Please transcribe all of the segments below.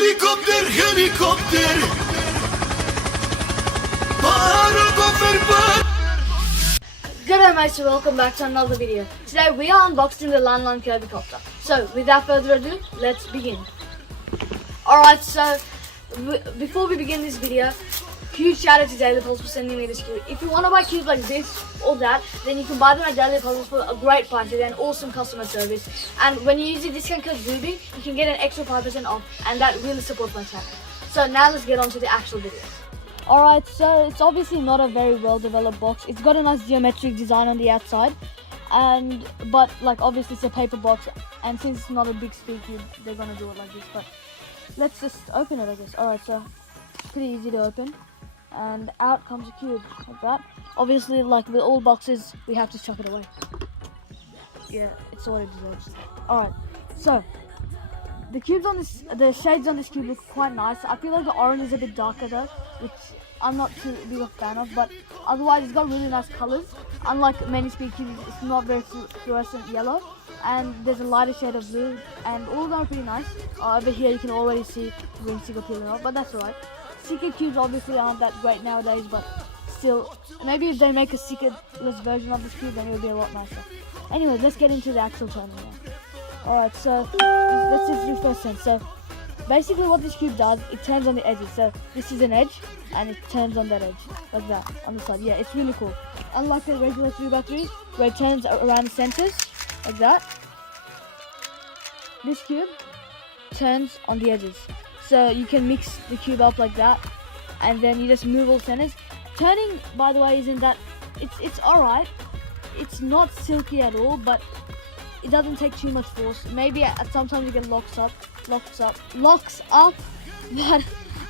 Helikopter, helikopter. Good day mates, so welcome back to another video. Today we are unboxing the landline Kirby Copter. So without further ado, let's begin. Alright, so before we begin this video, huge shout out to Daily Pulse for sending me this cube. If you want to buy cubes like this or that, then you can buy them at Daily Pulse for a great price and awesome customer service. And when you use the discount code Zubing, you can get an extra 5% off, and that really supports my channel. So now let's get on to the actual video. Alright, so it's obviously not a very well developed box. It's got a nice geometric design on the outside, but like obviously it's a paper box, and since it's not a big speed cube, they're gonna do it like this. But let's just open it, I guess. Alright, so it's pretty easy to open, and out comes a cube like that. Obviously, like with all boxes, we have to chuck it away. Yeah, it's what it deserves. Alright, so the shades on this cube look quite nice. I feel like the orange is a bit darker though, which I'm not too big a fan of, but otherwise it's got really nice colors. Unlike many speed cubes, it's not very fluorescent yellow, and there's a lighter shade of blue, and all of them are pretty nice. Over here you can already see green sticker peeling off, but that's alright. Sticker cubes obviously aren't that great nowadays, but still, maybe if they make a stickerless version of this cube, then it will be a lot nicer. Anyway, let's get into the actual turning now. Alright, so let's just do first turn. So basically what this cube does, it turns on the edges. So this is an edge, and it turns on that edge, like that, on the side. Yeah, it's really cool. Unlike the regular 3x3, where it turns around the centers, like that, this cube turns on the edges. So you can mix the cube up like that, and then you just move all centers. Turning, by the way, isn't that, it's alright. It's not silky at all, but it doesn't take too much force. Maybe sometimes you get locks up, but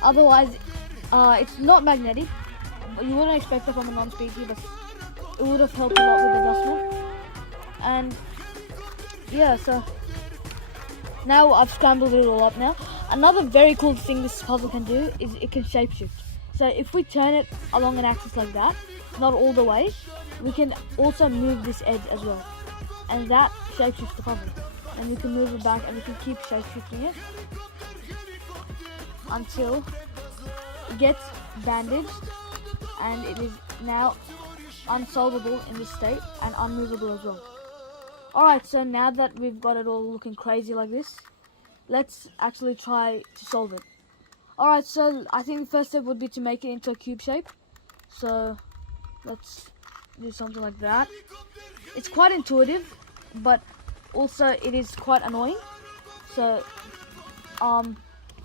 otherwise it's not magnetic. You wouldn't expect it from a non-speed cube, but it would have helped a lot with adjustment. And yeah, so now I've scrambled it all up now. Another very cool thing this puzzle can do is it can shapeshift. So if we turn it along an axis like that, not all the way, we can also move this edge as well, and that shapeshifts the puzzle. And you can move it back, and you can keep shapeshifting it until it gets bandaged, and it is now unsolvable in this state and unmovable as well. Alright, so now that we've got it all looking crazy like this, let's actually try to solve it. Alright, so I think the first step would be to make it into a cube shape. So let's do something like that. It's quite intuitive, but also it is quite annoying. So I'll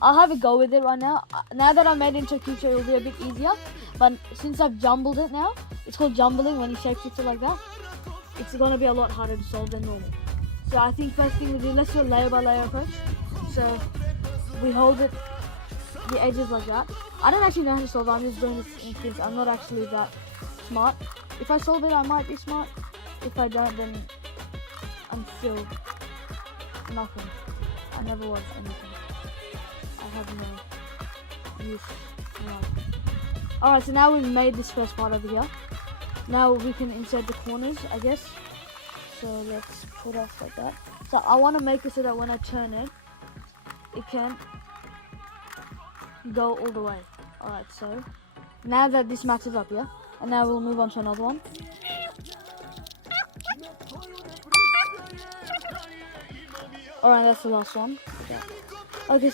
have a go with it right now. Now that I've made it into a cube shape, it will be a bit easier. But since I've jumbled it now, it's called jumbling when you shapeshift it like that, it's going to be a lot harder to solve than normal. So I think first thing we do, let's do a layer by layer approach. So we hold it, the edges like that. I don't actually know how to solve it. I'm just doing this in case. I'm not actually that smart. If I solve it, I might be smart. If I don't, then I'm still nothing. I never was anything. I have no use in life. Alright, so now we've made this first part over here. Now we can insert the corners, I guess. So let's put us like that. So I want to make it so that when I turn it, it can go all the way. Alright, so now that this matches up, yeah? And now we'll move on to another one. Alright, that's the last one. Okay,